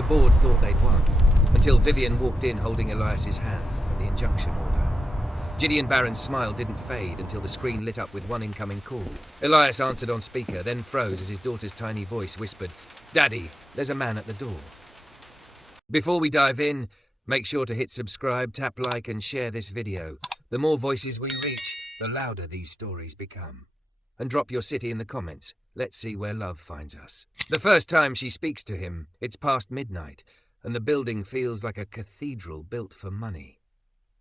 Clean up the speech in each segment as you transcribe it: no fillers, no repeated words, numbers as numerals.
The board thought they'd won, until Vivienne walked in holding Elias's hand and the injunction order. Gideon Barron's smile didn't fade until the screen lit up with one incoming call. Elias answered on speaker, then froze as his daughter's tiny voice whispered, "Daddy, there's a man at the door." Before we dive in, make sure to hit subscribe, tap like and share this video. The more voices we reach, the louder these stories become. And drop your city in the comments. Let's see where love finds us. The first time she speaks to him, it's past midnight, and the building feels like a cathedral built for money.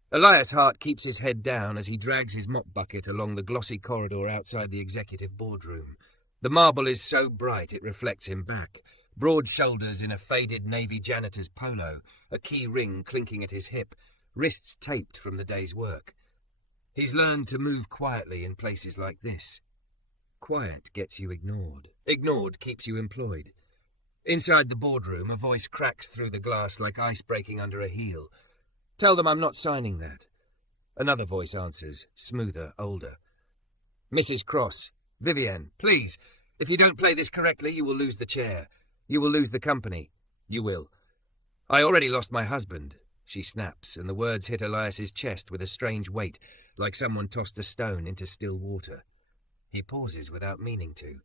Elias Hart keeps his head down as he drags his mop bucket along the glossy corridor outside the executive boardroom. The marble is so bright it reflects him back. Broad shoulders in a faded navy janitor's polo, a key ring clinking at his hip, wrists taped from the day's work. He's learned to move quietly in places like this. Quiet gets you ignored. Ignored keeps you employed. Inside the boardroom, a voice cracks through the glass like ice breaking under a heel. "Tell them I'm not signing that." Another voice answers, smoother, older. "Mrs. Cross, Vivienne, please, if you don't play this correctly, you will lose the chair. You will lose the company. You will." "I already lost my husband," she snaps, and the words hit Elias's chest with a strange weight, like someone tossed a stone into still water. He pauses without meaning to.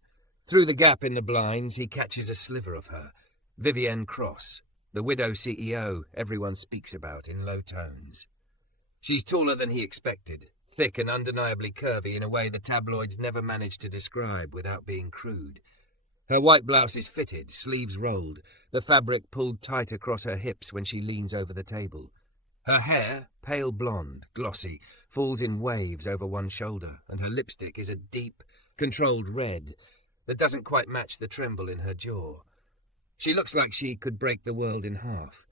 Through the gap in the blinds, he catches a sliver of her. Vivienne Cross, the widow CEO everyone speaks about in low tones. She's taller than he expected, thick and undeniably curvy in a way the tabloids never managed to describe without being crude. Her white blouse is fitted, sleeves rolled, the fabric pulled tight across her hips when she leans over the table. Her hair, pale blonde, glossy, falls in waves over one shoulder, and her lipstick is a deep, controlled red that doesn't quite match the tremble in her jaw. She looks like she could break the world in half.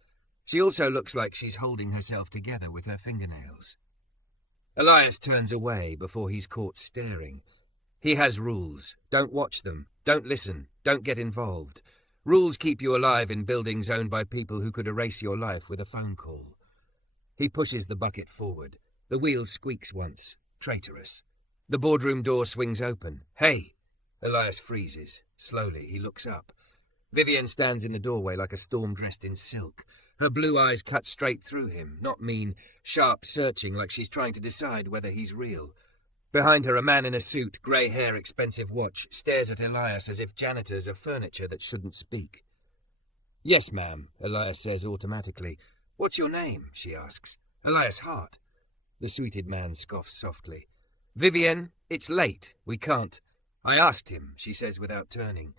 She also looks like she's holding herself together with her fingernails. Elias turns away before he's caught staring. He has rules. Don't watch them. Don't listen. Don't get involved. Rules keep you alive in buildings owned by people who could erase your life with a phone call. He pushes the bucket forward. The wheel squeaks once. Traitorous. The boardroom door swings open. "Hey!" Elias freezes. Slowly, he looks up. Vivienne stands in the doorway like a storm dressed in silk. Her blue eyes cut straight through him, not mean, sharp, searching like she's trying to decide whether he's real. Behind her, a man in a suit, grey hair, expensive watch, stares at Elias as if janitors are furniture that shouldn't speak. "Yes, ma'am," Elias says automatically. "What's your name?" she asks. "Elias Hart." The suited man scoffs softly. "Vivienne, it's late. We can't." "I asked him," she says without turning.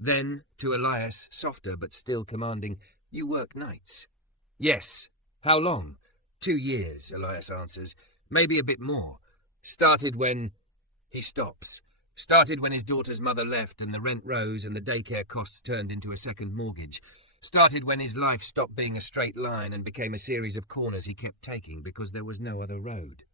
Then, to Elias, softer but still commanding, "You work nights?" "Yes." "How long?" 2 years, Elias answers. "Maybe a bit more. Started when..." He stops. Started when his daughter's mother left and the rent rose and the daycare costs turned into a second mortgage. Started when his life stopped being a straight line and became a series of corners he kept taking because there was no other road.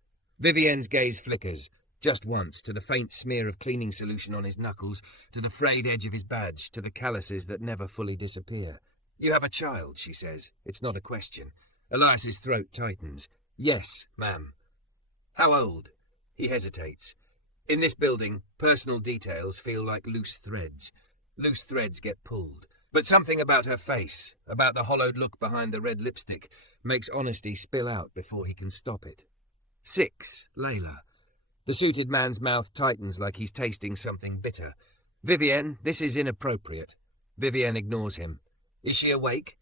Vivienne's gaze flickers. Just once, to the faint smear of cleaning solution on his knuckles, to the frayed edge of his badge, to the calluses that never fully disappear. "You have a child," she says. It's not a question. Elias's throat tightens. "Yes, ma'am." "How old?" He hesitates. In this building, personal details feel like loose threads. Loose threads get pulled. But something about her face, about the hollowed look behind the red lipstick, makes honesty spill out before he can stop it. 6, Layla. The suited man's mouth tightens like he's tasting something bitter. "Vivienne, this is inappropriate." Vivienne ignores him. "Is she awake?"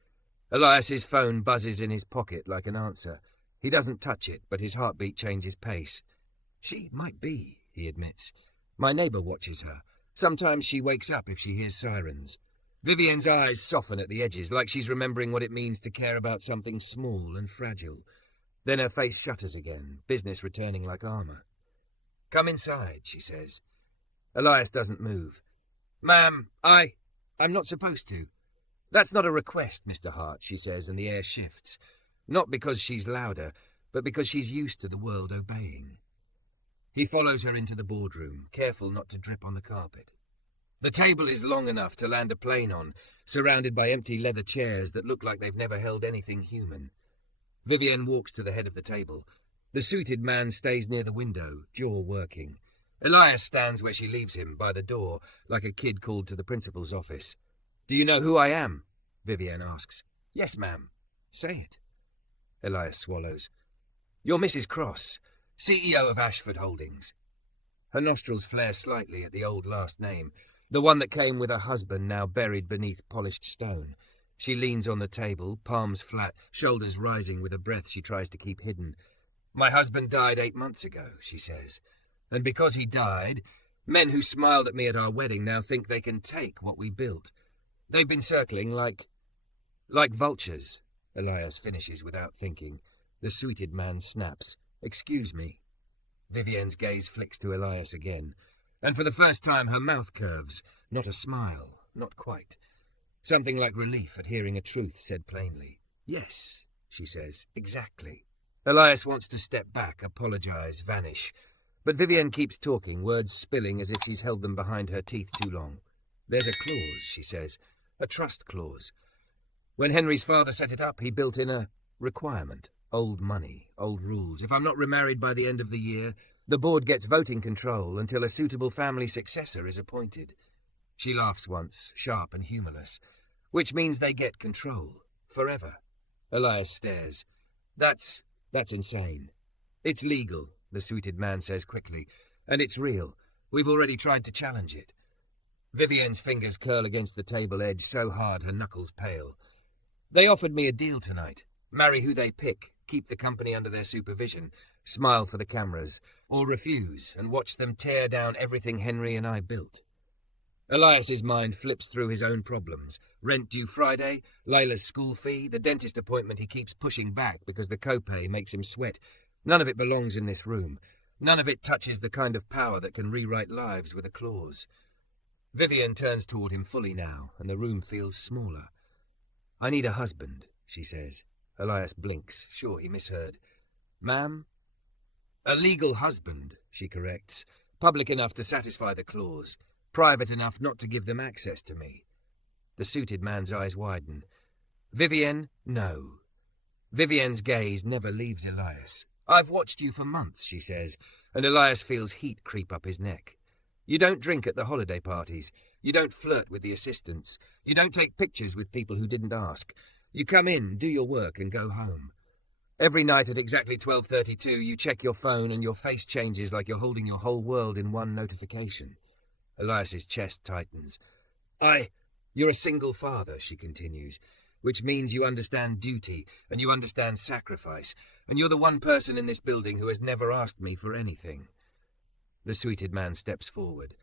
Elias's phone buzzes in his pocket like an answer. He doesn't touch it, but his heartbeat changes pace. "She might be," he admits. "My neighbour watches her. Sometimes she wakes up if she hears sirens." Vivienne's eyes soften at the edges, like she's remembering what it means to care about something small and fragile. Then her face shutters again, business returning like armour. "Come inside," she says. Elias doesn't move. "Ma'am, I'm not supposed to." "That's not a request, Mr. Hart," she says, and the air shifts. Not because she's louder, but because she's used to the world obeying. He follows her into the boardroom, careful not to drip on the carpet. The table is long enough to land a plane on, surrounded by empty leather chairs that look like they've never held anything human. Vivienne walks to the head of the table. The suited man stays near the window, jaw working. Elias stands where she leaves him, by the door, like a kid called to the principal's office. "Do you know who I am?" Vivienne asks. Yes, ma'am. Say it. Elias swallows. You're Mrs. Cross, CEO of Ashford Holdings. Her nostrils flare slightly at the old last name, the one that came with her husband now buried beneath polished stone. She leans on the table, palms flat, shoulders rising with a breath she tries to keep hidden. My husband died 8 months ago, she says. And because he died, men who smiled at me at our wedding now think they can take what we built. They've been circling like vultures, Elias finishes without thinking. The suited man snaps. Excuse me. Vivienne's gaze flicks to Elias again, and for the first time her mouth curves. Not a smile, not quite. Something like relief at hearing a truth said plainly. Yes, she says, exactly. Elias wants to step back, apologize, vanish. But Vivienne keeps talking, words spilling as if she's held them behind her teeth too long. There's a clause, she says, a trust clause. When Henry's father set it up, he built in a requirement. Old money, old rules. If I'm not remarried by the end of the year, the board gets voting control until a suitable family successor is appointed. She laughs once, sharp and humorless. Which means they get control. Forever. Elias stares. That's insane. It's legal, the suited man says quickly. And it's real. We've already tried to challenge it. Vivienne's fingers curl against the table edge so hard her knuckles pale. They offered me a deal tonight. Marry who they pick, keep the company under their supervision, smile for the cameras, or refuse and watch them tear down everything Henry and I built. Elias's mind flips through his own problems. Rent due Friday, Layla's school fee, the dentist appointment he keeps pushing back because the copay makes him sweat. None of it belongs in this room. None of it touches the kind of power that can rewrite lives with a clause. Vivienne turns toward him fully now, and the room feels smaller. I need a husband, she says. Elias blinks, sure he misheard. Ma'am? A legal husband, she corrects. Public enough to satisfy the clause. Private enough not to give them access to me. The suited man's eyes widen. Vivienne, no. Vivienne's gaze never leaves Elias. I've watched you for months, she says, and Elias feels heat creep up his neck. You don't drink at the holiday parties. You don't flirt with the assistants. You don't take pictures with people who didn't ask. You come in, do your work, and go home. Every night at exactly 12:32, you check your phone and your face changes like you're holding your whole world in one notification. Elias's chest tightens. You're a single father, she continues, which means you understand duty and you understand sacrifice, and you're the one person in this building who has never asked me for anything. The suited man steps forward.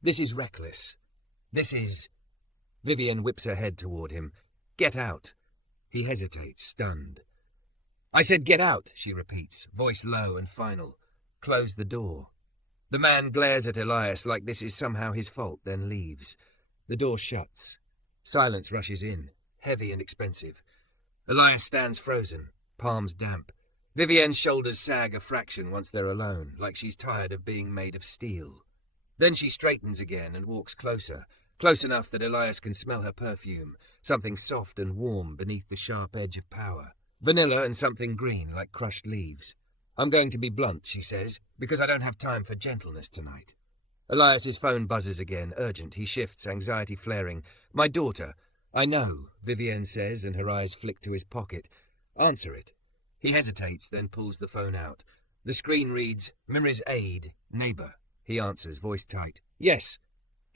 This is reckless. This is... Vivienne whips her head toward him. Get out. He hesitates, stunned. I said get out, she repeats, voice low and final. Close the door. The man glares at Elias like this is somehow his fault, then leaves. The door shuts. Silence rushes in, heavy and expensive. Elias stands frozen, palms damp. Vivienne's shoulders sag a fraction once they're alone, like she's tired of being made of steel. Then she straightens again and walks closer, close enough that Elias can smell her perfume, something soft and warm beneath the sharp edge of power. Vanilla and something green like crushed leaves. I'm going to be blunt, she says, because I don't have time for gentleness tonight. Elias's phone buzzes again, urgent. He shifts, anxiety flaring. My daughter. I know, Vivienne says, and her eyes flick to his pocket. Answer it. He hesitates, then pulls the phone out. The screen reads, Mrs. Aid, neighbour. He answers, voice tight. Yes.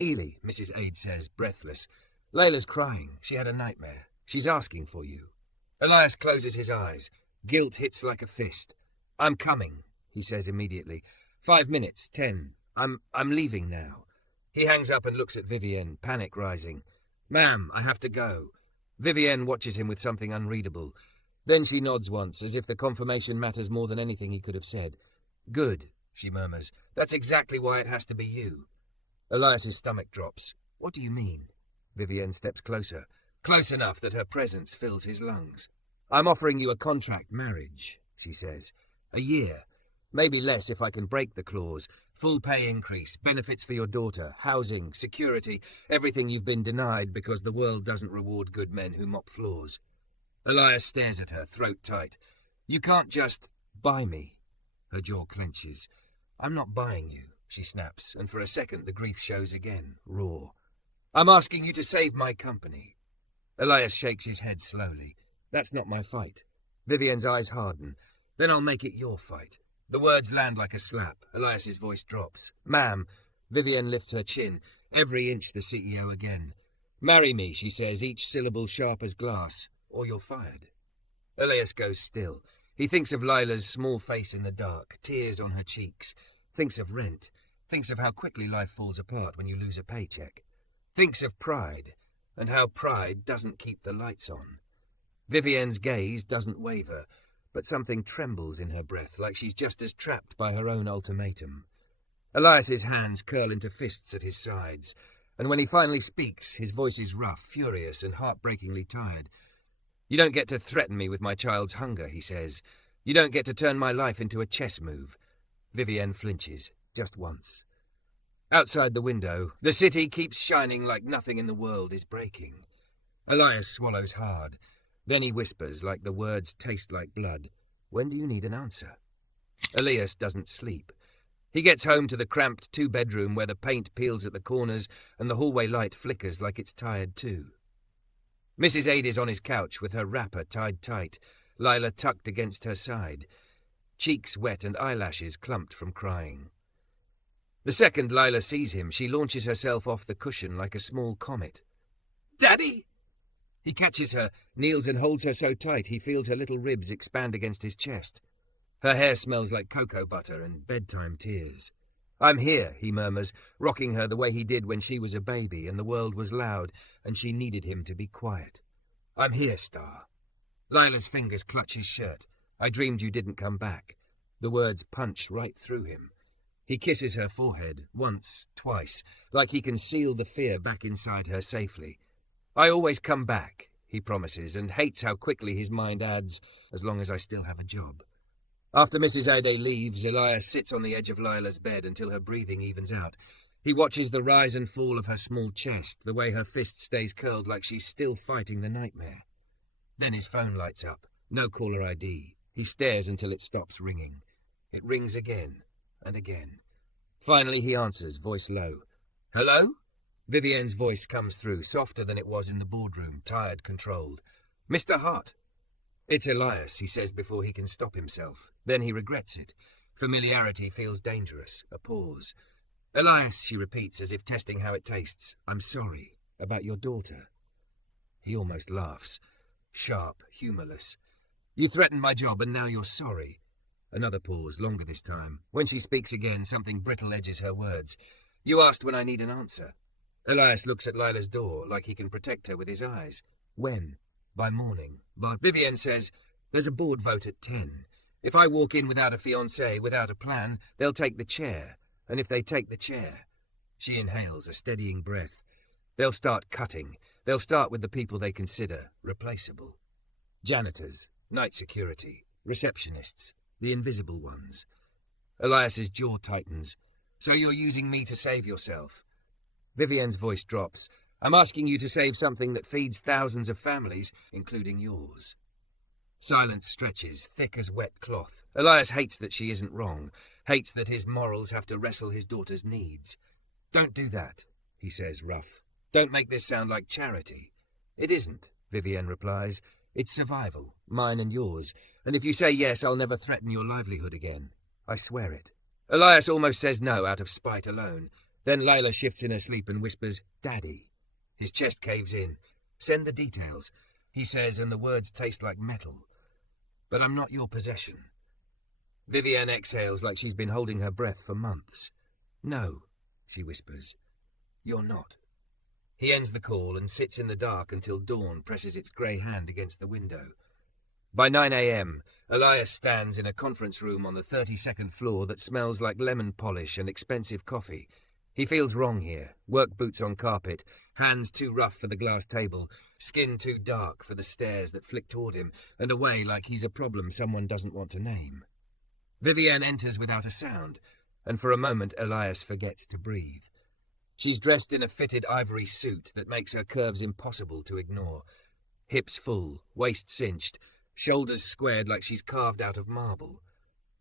Ely, Mrs. Aid says, breathless. Layla's crying. She had a nightmare. She's asking for you. Elias closes his eyes. Guilt hits like a fist. I'm coming, he says immediately. 5 minutes, 10. I'm leaving now. He hangs up and looks at Vivienne, panic rising. Ma'am, I have to go. Vivienne watches him with something unreadable. Then she nods once, as if the confirmation matters more than anything he could have said. Good, she murmurs. That's exactly why it has to be you. Elias's stomach drops. What do you mean? Vivienne steps closer. Close enough that her presence fills his lungs. I'm offering you a contract marriage, she says. A year. Maybe less if I can break the clause. Full pay increase, benefits for your daughter, housing, security, everything you've been denied because the world doesn't reward good men who mop floors. Elias stares at her, throat tight. You can't just buy me. Her jaw clenches. I'm not buying you, she snaps, and for a second the grief shows again, raw. I'm asking you to save my company. Elias shakes his head slowly. That's not my fight. Vivienne's eyes harden. Then I'll make it your fight. The words land like a slap. Elias's voice drops. Ma'am. Vivienne lifts her chin, every inch the CEO again. Marry me, she says, each syllable sharp as glass, or you're fired. Elias goes still. He thinks of Lila's small face in the dark, tears on her cheeks. Thinks of rent. Thinks of how quickly life falls apart when you lose a paycheck. Thinks of pride, and how pride doesn't keep the lights on. Vivienne's gaze doesn't waver, but something trembles in her breath, like she's just as trapped by her own ultimatum. Elias's hands curl into fists at his sides, and when he finally speaks, his voice is rough, furious, and heartbreakingly tired. You don't get to threaten me with my child's hunger, he says. You don't get to turn my life into a chess move. Vivienne flinches, just once. Outside the window, the city keeps shining like nothing in the world is breaking. Elias swallows hard. Then he whispers, like the words taste like blood. When do you need an answer? Elias doesn't sleep. He gets home to the cramped two-bedroom where the paint peels at the corners and the hallway light flickers like it's tired too. Mrs. Aid is on his couch with her wrapper tied tight, Lila tucked against her side, cheeks wet and eyelashes clumped from crying. The second Lila sees him, she launches herself off the cushion like a small comet. Daddy! He catches her, kneels and holds her so tight he feels her little ribs expand against his chest. Her hair smells like cocoa butter and bedtime tears. I'm here, he murmurs, rocking her the way he did when she was a baby and the world was loud and she needed him to be quiet. I'm here, Star. Lila's fingers clutch his shirt. I dreamed you didn't come back. The words punch right through him. He kisses her forehead, once, twice, like he can seal the fear back inside her safely. I always come back, he promises, and hates how quickly his mind adds, as long as I still have a job. After Mrs. Ade leaves, Elias sits on the edge of Lila's bed until her breathing evens out. He watches the rise and fall of her small chest, the way her fist stays curled like she's still fighting the nightmare. Then his phone lights up. No caller ID. He stares until it stops ringing. It rings again and again. Finally he answers, voice low. Hello? Vivienne's voice comes through, softer than it was in the boardroom, tired, controlled. Mr. Hart. It's Elias, he says before he can stop himself. Then he regrets it. Familiarity feels dangerous. A pause. Elias, she repeats, as if testing how it tastes. I'm sorry. About your daughter. He almost laughs. Sharp, humorless. You threatened my job and now you're sorry. Another pause, longer this time. When she speaks again, something brittle edges her words. You asked when I need an answer. Elias looks at Lila's door, like he can protect her with his eyes. When? By morning. But Vivienne says, there's a board vote at 10. If I walk in without a fiancé, without a plan, they'll take the chair. And if they take the chair... She inhales, a steadying breath. They'll start cutting. They'll start with the people they consider replaceable. Janitors, night security, receptionists, the invisible ones. Elias's jaw tightens. So you're using me to save yourself? Vivienne's voice drops. I'm asking you to save something that feeds thousands of families, including yours. Silence stretches, thick as wet cloth. Elias hates that she isn't wrong, hates that his morals have to wrestle his daughter's needs. Don't do that, he says, rough. Don't make this sound like charity. It isn't, Vivienne replies. It's survival, mine and yours. And if you say yes, I'll never threaten your livelihood again. I swear it. Elias almost says no out of spite alone. Then Lila shifts in her sleep and whispers, Daddy. His chest caves in. Send the details, he says, and the words taste like metal. But I'm not your possession. Vivienne exhales like she's been holding her breath for months. No, she whispers. You're not. He ends the call and sits in the dark until dawn presses its grey hand against the window. By 9 a.m., Elias stands in a conference room on the 32nd floor that smells like lemon polish and expensive coffee. He feels wrong here, work boots on carpet, hands too rough for the glass table, skin too dark for the stares that flick toward him, and away like he's a problem someone doesn't want to name. Vivienne enters without a sound, and for a moment Elias forgets to breathe. She's dressed in a fitted ivory suit that makes her curves impossible to ignore. Hips full, waist cinched, shoulders squared like she's carved out of marble.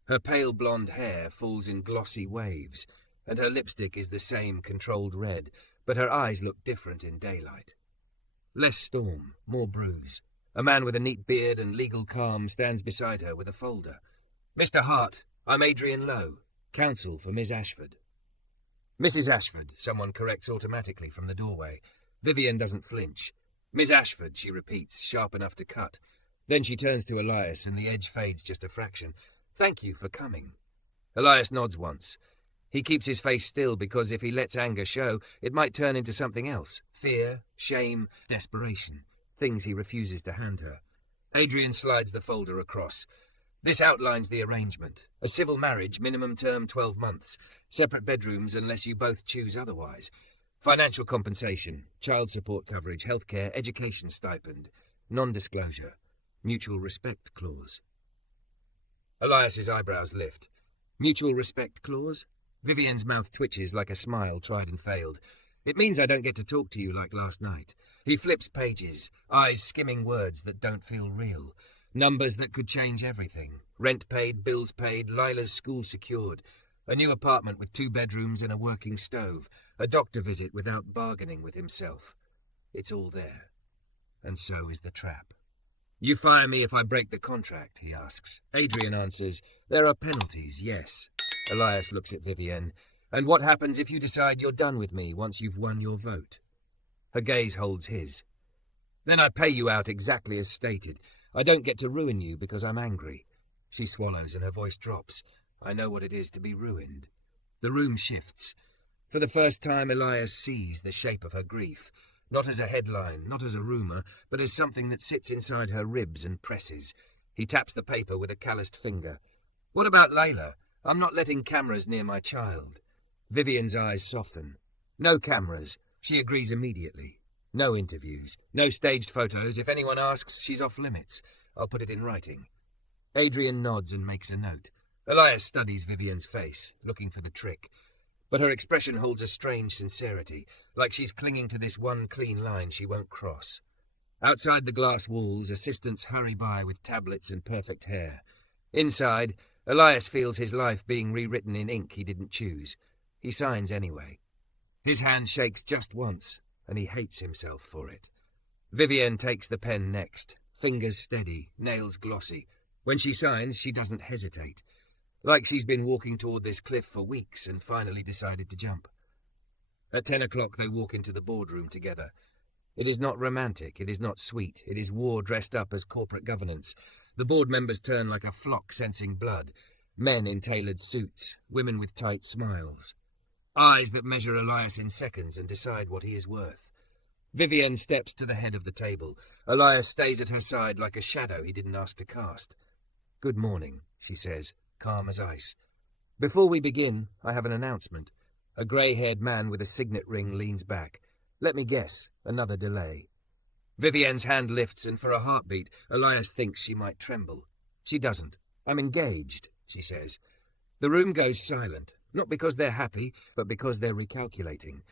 Her pale blonde hair falls in glossy waves, and her lipstick is the same controlled red, but her eyes look different in daylight. Less storm, more bruise. A man with a neat beard and legal calm stands beside her with a folder. "Mr. Hart, I'm Adrian Lowe, counsel for Miss Ashford." "Mrs. Ashford," someone corrects automatically from the doorway. Vivienne doesn't flinch. "Miss Ashford," she repeats, sharp enough to cut. Then she turns to Elias, and the edge fades just a fraction. "Thank you for coming." Elias nods once. He keeps his face still because if he lets anger show, it might turn into something else. Fear, shame, desperation. Things he refuses to hand her. Adrian slides the folder across. "This outlines the arrangement. A civil marriage, minimum term 12 months. Separate bedrooms unless you both choose otherwise. Financial compensation, child support coverage, healthcare, education stipend. Non-disclosure. Mutual respect clause." Elias's eyebrows lift. Mutual respect clause? Vivienne's mouth twitches like a smile tried and failed. "It means I don't get to talk to you like last night." He flips pages, eyes skimming words that don't feel real. Numbers that could change everything. Rent paid, bills paid, Lila's school secured. A new apartment with 2 bedrooms and a working stove. A doctor visit without bargaining with himself. It's all there. And so is the trap. "You fire me if I break the contract?" he asks. Adrian answers, "There are penalties, yes." Elias looks at Vivienne. "And what happens if you decide you're done with me once you've won your vote?" Her gaze holds his. "Then I pay you out exactly as stated. I don't get to ruin you because I'm angry." She swallows and her voice drops. "I know what it is to be ruined." The room shifts. For the first time, Elias sees the shape of her grief. Not as a headline, not as a rumour, but as something that sits inside her ribs and presses. He taps the paper with a calloused finger. "What about Layla? I'm not letting cameras near my child." Vivienne's eyes soften. "No cameras." She agrees immediately. "No interviews. No staged photos. If anyone asks, she's off limits. I'll put it in writing." Adrian nods and makes a note. Elias studies Vivienne's face, looking for the trick. But her expression holds a strange sincerity, like she's clinging to this one clean line she won't cross. Outside the glass walls, assistants hurry by with tablets and perfect hair. Inside, Elias feels his life being rewritten in ink he didn't choose. He signs anyway. His hand shakes just once, and he hates himself for it. Vivienne takes the pen next, fingers steady, nails glossy. When she signs, she doesn't hesitate. Like she's been walking toward this cliff for weeks and finally decided to jump. At 10 o'clock they walk into the boardroom together. It is not romantic, it is not sweet, it is war dressed up as corporate governance. The board members turn like a flock sensing blood. Men in tailored suits, women with tight smiles. Eyes that measure Elias in seconds and decide what he is worth. Vivienne steps to the head of the table. Elias stays at her side like a shadow he didn't ask to cast. "Good morning," she says, calm as ice. "Before we begin, I have an announcement." A grey-haired man with a signet ring leans back. "Let me guess, another delay." Vivienne's hand lifts, and for a heartbeat, Elias thinks she might tremble. She doesn't. "I'm engaged," she says. The room goes silent, not because they're happy, but because they're recalculating.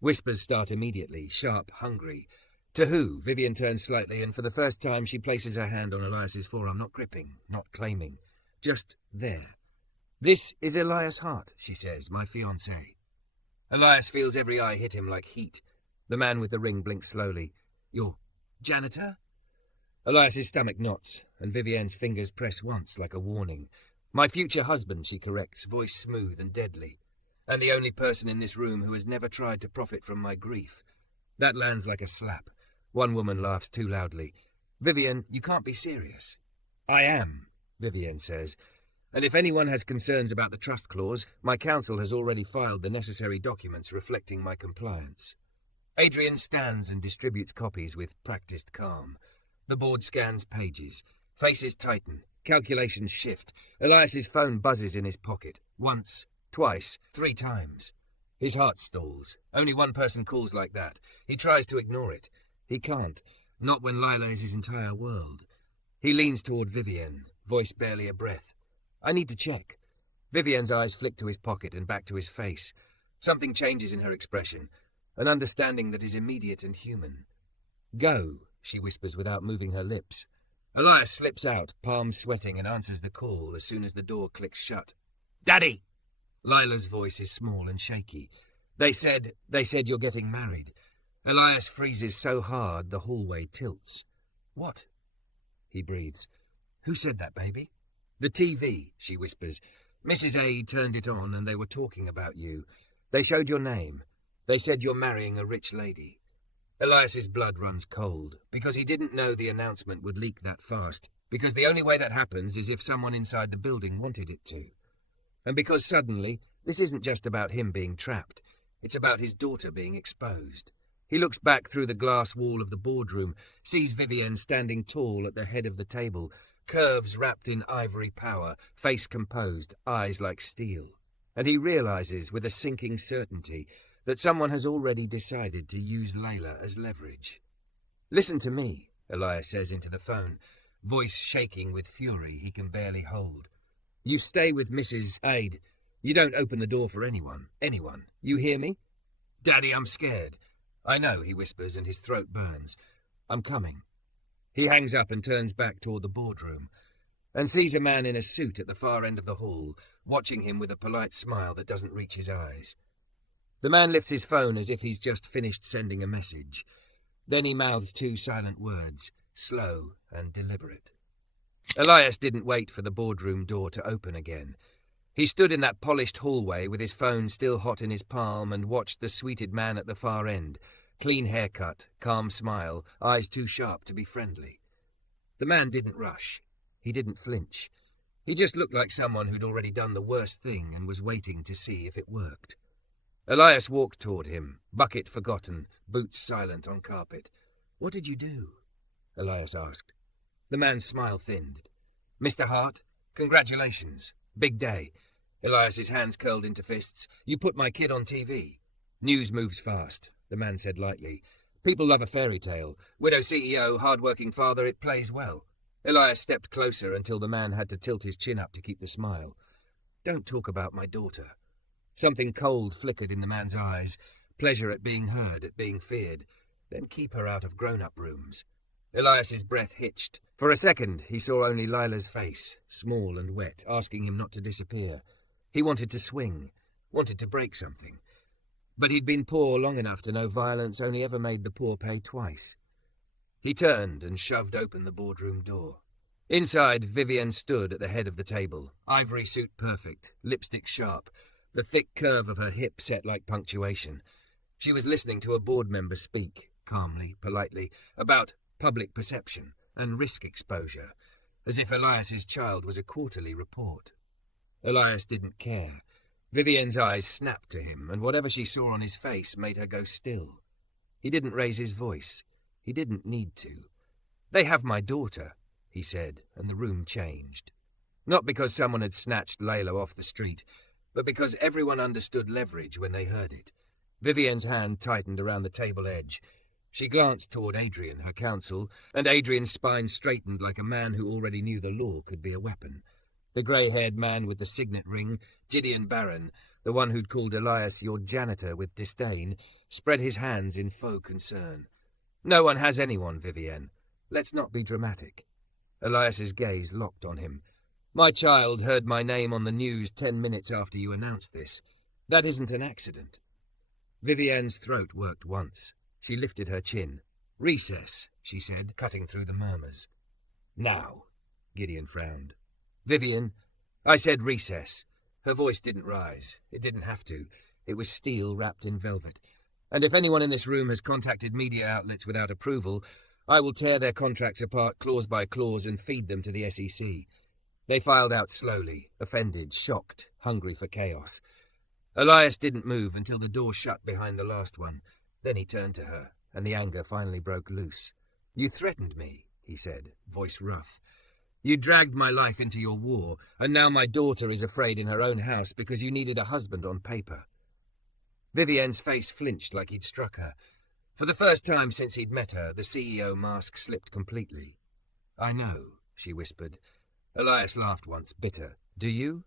Whispers start immediately, sharp, hungry. "To who?" Vivienne turns slightly, and for the first time she places her hand on Elias's forearm, not gripping, not claiming. Just there. "This is Elias Hart," she says, "my fiancé." Elias feels every eye hit him like heat. The man with the ring blinks slowly. "Your janitor?" Elias's stomach knots, and Vivienne's fingers press once like a warning. "My future husband," she corrects, voice smooth and deadly. "And the only person in this room who has never tried to profit from my grief." That lands like a slap. One woman laughs too loudly. "Vivienne, you can't be serious." "I am," Vivienne says. "And if anyone has concerns about the trust clause, my counsel has already filed the necessary documents reflecting my compliance." Adrian stands and distributes copies with practiced calm. The board scans pages. Faces tighten. Calculations shift. Elias's phone buzzes in his pocket. Once, twice, 3 times. His heart stalls. Only one person calls like that. He tries to ignore it. He can't. Not when Lila is his entire world. He leans toward Vivienne, voice barely a breath. "I need to check." Vivienne's eyes flick to his pocket and back to his face. Something changes in her expression. An understanding that is immediate and human. "Go," she whispers without moving her lips. Elias slips out, palms sweating, and answers the call as soon as the door clicks shut. "Daddy!" Lila's voice is small and shaky. They said you're getting married." Elias freezes so hard the hallway tilts. "What?" he breathes. "Who said that, baby?" "The TV," she whispers. "Mrs. A turned it on and they were talking about you. They showed your name. They said you're marrying a rich lady." Elias's blood runs cold, because he didn't know the announcement would leak that fast, because the only way that happens is if someone inside the building wanted it to. And because suddenly, this isn't just about him being trapped, it's about his daughter being exposed. He looks back through the glass wall of the boardroom, sees Vivienne standing tall at the head of the table, curves wrapped in ivory power, face composed, eyes like steel. And he realizes with a sinking certainty that someone has already decided to use Layla as leverage. "Listen to me," Elias says into the phone, voice shaking with fury he can barely hold. "You stay with Mrs. Aid. You don't open the door for anyone. Anyone. You hear me?" "Daddy, I'm scared." "I know," he whispers, and his throat burns. "I'm coming." He hangs up and turns back toward the boardroom, and sees a man in a suit at the far end of the hall, watching him with a polite smile that doesn't reach his eyes. The man lifts his phone as if he's just finished sending a message. Then he mouths two silent words, slow and deliberate. Elias didn't wait for the boardroom door to open again. He stood in that polished hallway with his phone still hot in his palm and watched the sweeted man at the far end. Clean haircut, calm smile, eyes too sharp to be friendly. The man didn't rush. He didn't flinch. He just looked like someone who'd already done the worst thing and was waiting to see if it worked. Elias walked toward him, bucket forgotten, boots silent on carpet. "What did you do?" Elias asked. The man's smile thinned. "Mr. Hart, congratulations. Big day." Elias's hands curled into fists. "You put my kid on TV." "News moves fast," the man said lightly. "People love a fairy tale. Widow CEO, hardworking father, it plays well." Elias stepped closer until the man had to tilt his chin up to keep the smile. "Don't talk about my daughter." Something cold flickered in the man's eyes, pleasure at being heard, at being feared. Then keep her out of grown-up rooms. Elias's breath hitched. For a second, he saw only Lila's face, small and wet, asking him not to disappear. He wanted to swing, wanted to break something. But he'd been poor long enough to know violence only ever made the poor pay twice. He turned and shoved open the boardroom door. Inside, Vivienne stood at the head of the table, ivory suit perfect, lipstick sharp, the thick curve of her hip set like punctuation. She was listening to a board member speak, calmly, politely, about public perception and risk exposure, as if Elias's child was a quarterly report. Elias didn't care. Vivienne's eyes snapped to him, and whatever she saw on his face made her go still. He didn't raise his voice. He didn't need to. "They have my daughter," he said, and the room changed. Not because someone had snatched Layla off the street, but because everyone understood leverage when they heard it. Vivienne's hand tightened around the table edge. She glanced toward Adrian, her counsel, and Adrian's spine straightened like a man who already knew the law could be a weapon. The grey-haired man with the signet ring, Gideon Barron, the one who'd called Elias your janitor with disdain, spread his hands in faux concern. "No one has anyone, Vivienne. Let's not be dramatic." Elias's gaze locked on him. "My child heard my name on the news 10 minutes after you announced this. That isn't an accident." Vivienne's throat worked once. She lifted her chin. "Recess," she said, cutting through the murmurs. "Now," Gideon frowned. "Vivienne, I said recess." Her voice didn't rise. It didn't have to. It was steel wrapped in velvet. "And if anyone in this room has contacted media outlets without approval, I will tear their contracts apart clause by clause and feed them to the SEC. They filed out slowly, offended, shocked, hungry for chaos. Elias didn't move until the door shut behind the last one. Then he turned to her, and the anger finally broke loose. "You threatened me," he said, voice rough. "You dragged my life into your war, and now my daughter is afraid in her own house because you needed a husband on paper." Vivienne's face flinched like he'd struck her. For the first time since he'd met her, the CEO mask slipped completely. "I know," she whispered. Elias laughed once, bitter. "Do you?"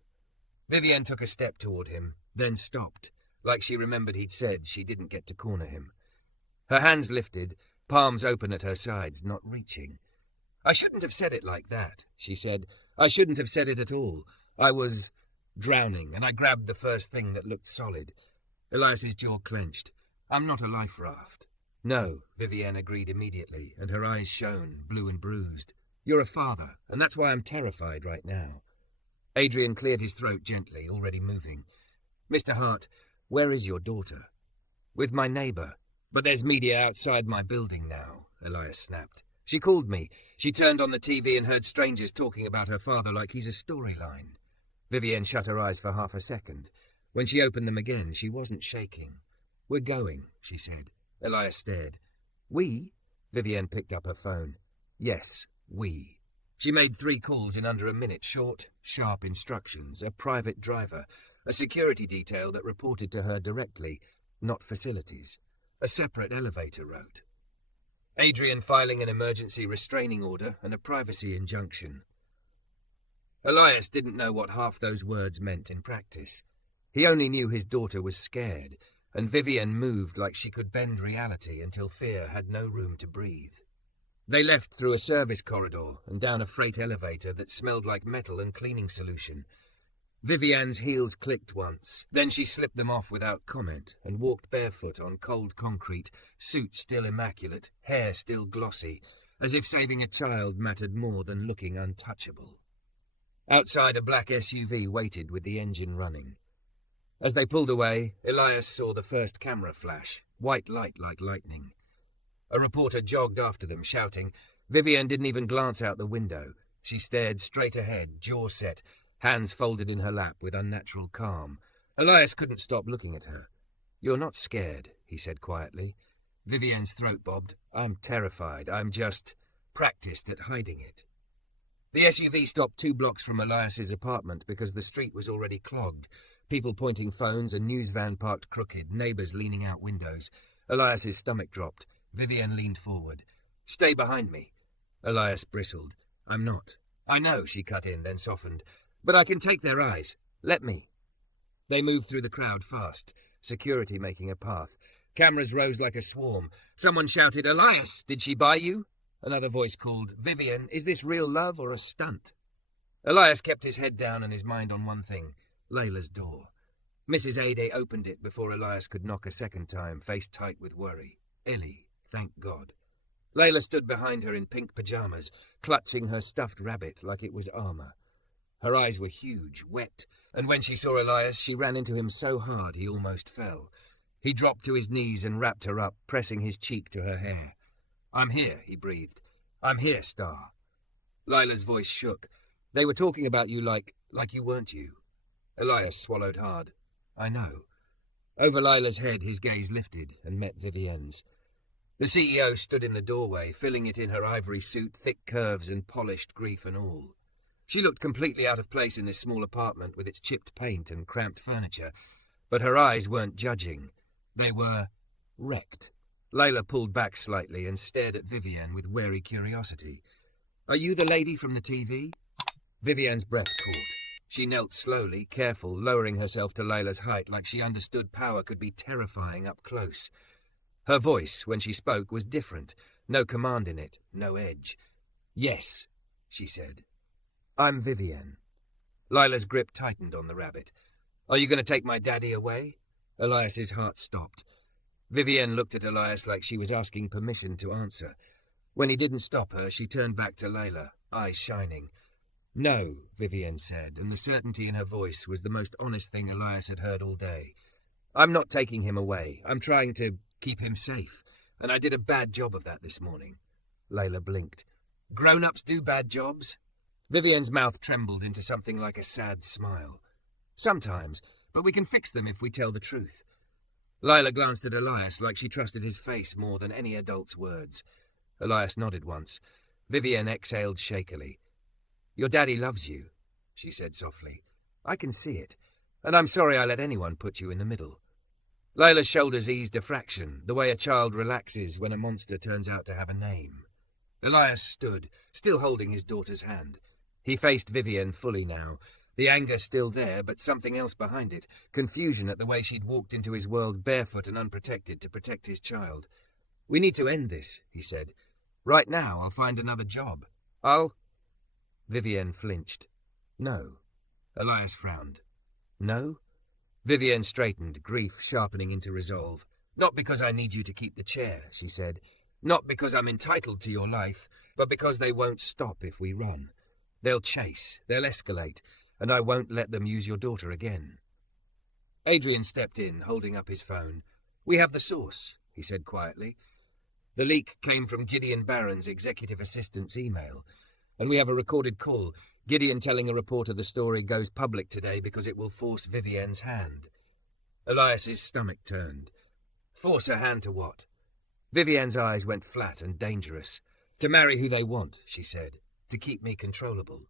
Vivienne took a step toward him, then stopped, like she remembered he'd said she didn't get to corner him. Her hands lifted, palms open at her sides, not reaching. "I shouldn't have said it like that," she said. "I shouldn't have said it at all. I was drowning, and I grabbed the first thing that looked solid." Elias's jaw clenched. "I'm not a life raft." No, Vivienne agreed immediately, and her eyes shone, blue and bruised. You're a father, and that's why I'm terrified right now. Adrian cleared his throat gently, already moving. Mr. Hart, where is your daughter? With my neighbour. But there's media outside my building now, Elias snapped. She called me. She turned on the TV and heard strangers talking about her father like he's a storyline. Vivienne shut her eyes for half a second. When she opened them again, she wasn't shaking. We're going, she said. Elias stared. We? Vivienne picked up her phone. Yes, we. She made 3 calls in under a minute, short, sharp instructions, a private driver, a security detail that reported to her directly, not facilities, a separate elevator route. Adrian filing an emergency restraining order and a privacy injunction. Elias didn't know what half those words meant in practice. He only knew his daughter was scared, and Vivienne moved like she could bend reality until fear had no room to breathe. They left through a service corridor and down a freight elevator that smelled like metal and cleaning solution. Vivienne's heels clicked once, then she slipped them off without comment and walked barefoot on cold concrete, suit still immaculate, hair still glossy, as if saving a child mattered more than looking untouchable. Outside, a black SUV waited with the engine running. As they pulled away, Elias saw the first camera flash, white light like lightning. A reporter jogged after them, shouting. Vivienne didn't even glance out the window. She stared straight ahead, jaw set, hands folded in her lap with unnatural calm. Elias couldn't stop looking at her. You're not scared, he said quietly. Vivienne's throat bobbed. I'm terrified. I'm just practiced at hiding it. The SUV stopped 2 blocks from Elias's apartment because the street was already clogged. People pointing phones, a news van parked crooked, neighbours leaning out windows. Elias's stomach dropped. Vivienne leaned forward. Stay behind me. Elias bristled. I'm not. I know, she cut in, then softened. But I can take their eyes. Let me. They moved through the crowd fast, security making a path. Cameras rose like a swarm. Someone shouted, Elias, did she buy you? Another voice called, Vivienne, is this real love or a stunt? Elias kept his head down and his mind on one thing, Layla's door. Mrs. Ade opened it before Elias could knock a second time, face tight with worry. Ellie, thank God. Layla stood behind her in pink pajamas, clutching her stuffed rabbit like it was armor. Her eyes were huge, wet, and when she saw Elias, she ran into him so hard he almost fell. He dropped to his knees and wrapped her up, pressing his cheek to her hair. I'm here, he breathed. I'm here, Star. Layla's voice shook. They were talking about you like you weren't you. Elias swallowed hard. I know. Over Layla's head, his gaze lifted and met Vivienne's. The CEO stood in the doorway, filling it in her ivory suit, thick curves and polished grief and all. She looked completely out of place in this small apartment with its chipped paint and cramped furniture, but her eyes weren't judging. They were wrecked. Layla pulled back slightly and stared at Vivienne with wary curiosity. Are you the lady from the TV? Vivienne's breath caught. She knelt slowly, careful, lowering herself to Layla's height like she understood power could be terrifying up close. Her voice, when she spoke, was different. No command in it, no edge. Yes, she said. I'm Vivienne. Layla's grip tightened on the rabbit. Are you going to take my daddy away? Elias's heart stopped. Vivienne looked at Elias like she was asking permission to answer. When he didn't stop her, she turned back to Layla, eyes shining. No, Vivienne said, and the certainty in her voice was the most honest thing Elias had heard all day. I'm not taking him away. I'm trying to keep him safe, and I did a bad job of that this morning. Layla blinked. Grown-ups do bad jobs? Vivienne's mouth trembled into something like a sad smile. Sometimes, but we can fix them if we tell the truth. Layla glanced at Elias like she trusted his face more than any adult's words. Elias nodded once. Vivienne exhaled shakily. Your daddy loves you, she said softly. I can see it, and I'm sorry I let anyone put you in the middle. Layla's shoulders eased a fraction, the way a child relaxes when a monster turns out to have a name. Elias stood, still holding his daughter's hand. He faced Vivienne fully now, the anger still there, but something else behind it, confusion at the way she'd walked into his world barefoot and unprotected to protect his child. We need to end this, he said. Right now, I'll find another job. Vivienne flinched. No. Elias frowned. No? Vivienne straightened, grief sharpening into resolve. Not because I need you to keep the chair, she said. Not because I'm entitled to your life, but because they won't stop if we run. They'll chase, they'll escalate, and I won't let them use your daughter again. Adrian stepped in, holding up his phone. We have the source, he said quietly. The leak came from Gideon Barron's executive assistant's email, and we have a recorded call. Gideon telling a reporter the story goes public today because it will force Vivienne's hand. Elias's stomach turned. Force her hand to what? Vivienne's eyes went flat and dangerous. To marry who they want, she said. To keep me controllable.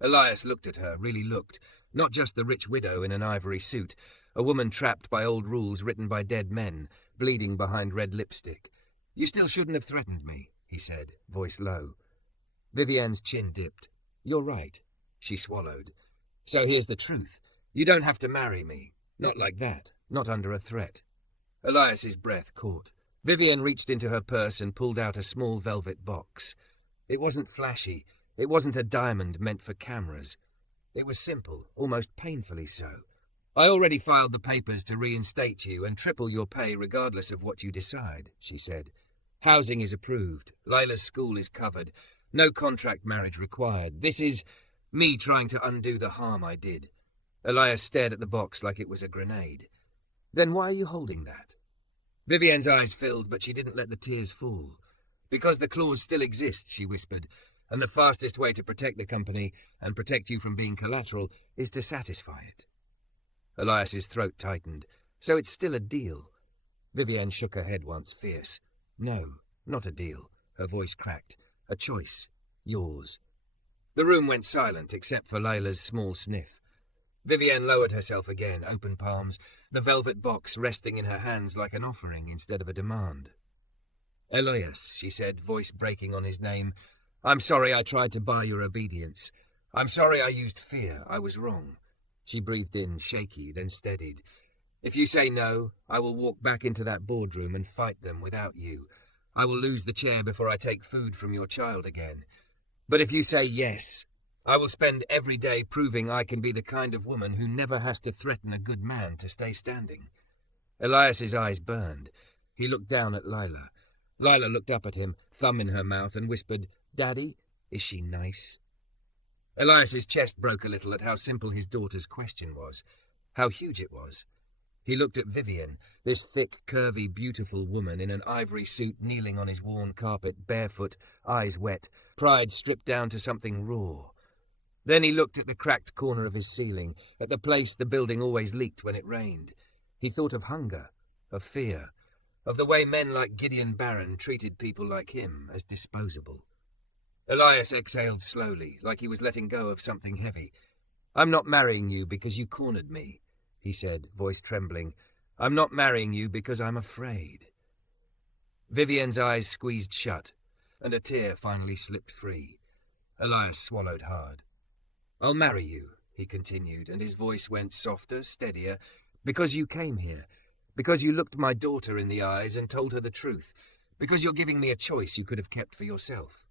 Elias looked at her, really looked. Not just the rich widow in an ivory suit, a woman trapped by old rules written by dead men, bleeding behind red lipstick. You still shouldn't have threatened me, he said, voice low. Vivienne's chin dipped. You're right, she swallowed. So here's the truth. You don't have to marry me. Not like that. Not under a threat. Elias's breath caught. Vivienne reached into her purse and pulled out a small velvet box. It wasn't flashy. It wasn't a diamond meant for cameras. It was simple, almost painfully so. I already filed the papers to reinstate you and triple your pay regardless of what you decide, she said. Housing is approved. Lila's school is covered. No contract marriage required. This is me trying to undo the harm I did. Elias stared at the box like it was a grenade. Then why are you holding that? Vivienne's eyes filled, but she didn't let the tears fall. Because the clause still exists, she whispered, and the fastest way to protect the company and protect you from being collateral is to satisfy it. Elias's throat tightened. So it's still a deal. Vivienne shook her head once, fierce. No, not a deal. Her voice cracked. A choice. Yours. The room went silent, except for Lila's small sniff. Vivienne lowered herself again, open palms, the velvet box resting in her hands like an offering instead of a demand. Elias, she said, voice breaking on his name, I'm sorry I tried to buy your obedience. I'm sorry I used fear. I was wrong. She breathed in, shaky, then steadied. If you say no, I will walk back into that boardroom and fight them without you. I will lose the chair before I take food from your child again. But if you say yes, I will spend every day proving I can be the kind of woman who never has to threaten a good man to stay standing. Elias's eyes burned. He looked down at Lila. Lila looked up at him, thumb in her mouth, and whispered, Daddy, is she nice? Elias's chest broke a little at how simple his daughter's question was, how huge it was. He looked at Vivienne, this thick, curvy, beautiful woman in an ivory suit kneeling on his worn carpet, barefoot, eyes wet, pride stripped down to something raw. Then he looked at the cracked corner of his ceiling, at the place the building always leaked when it rained. He thought of hunger, of fear, of the way men like Gideon Barron treated people like him as disposable. Elias exhaled slowly, like he was letting go of something heavy. I'm not marrying you because you cornered me, he said, voice trembling. I'm not marrying you because I'm afraid. Vivienne's eyes squeezed shut, and a tear finally slipped free. Elias swallowed hard. I'll marry you, he continued, and his voice went softer, steadier, because you came here, because you looked my daughter in the eyes and told her the truth, because you're giving me a choice you could have kept for yourself.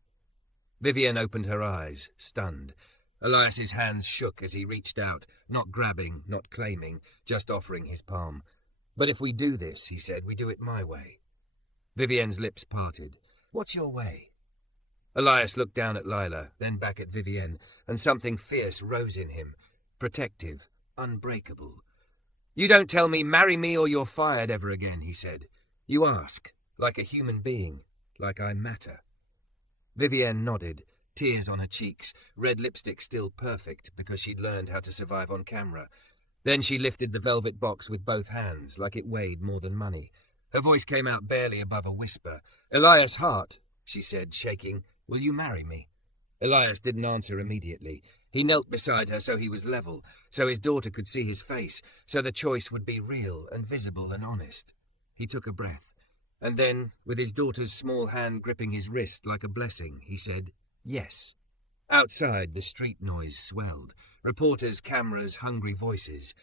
Vivienne opened her eyes, stunned. Elias's hands shook as he reached out, not grabbing, not claiming, just offering his palm. But if we do this, he said, we do it my way. Vivienne's lips parted. What's your way? Elias looked down at Lila, then back at Vivienne, and something fierce rose in him, protective, unbreakable. You don't tell me, marry me or you're fired ever again, he said. You ask, like a human being, like I matter. Vivienne nodded, tears on her cheeks, red lipstick still perfect because she'd learned how to survive on camera. Then she lifted the velvet box with both hands, like it weighed more than money. Her voice came out barely above a whisper. Elias Hart, she said, shaking, will you marry me? Elias didn't answer immediately. He knelt beside her so he was level, so his daughter could see his face, so the choice would be real and visible and honest. He took a breath. And then, with his daughter's small hand gripping his wrist like a blessing, he said, yes. Outside, the street noise swelled. Reporters, cameras, hungry voices.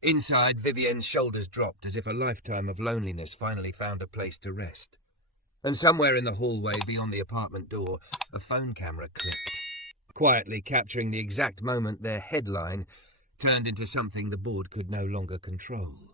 Inside, Vivienne's shoulders dropped as if a lifetime of loneliness finally found a place to rest. And somewhere in the hallway beyond the apartment door, a phone camera clicked, quietly capturing the exact moment their headline turned into something the board could no longer control.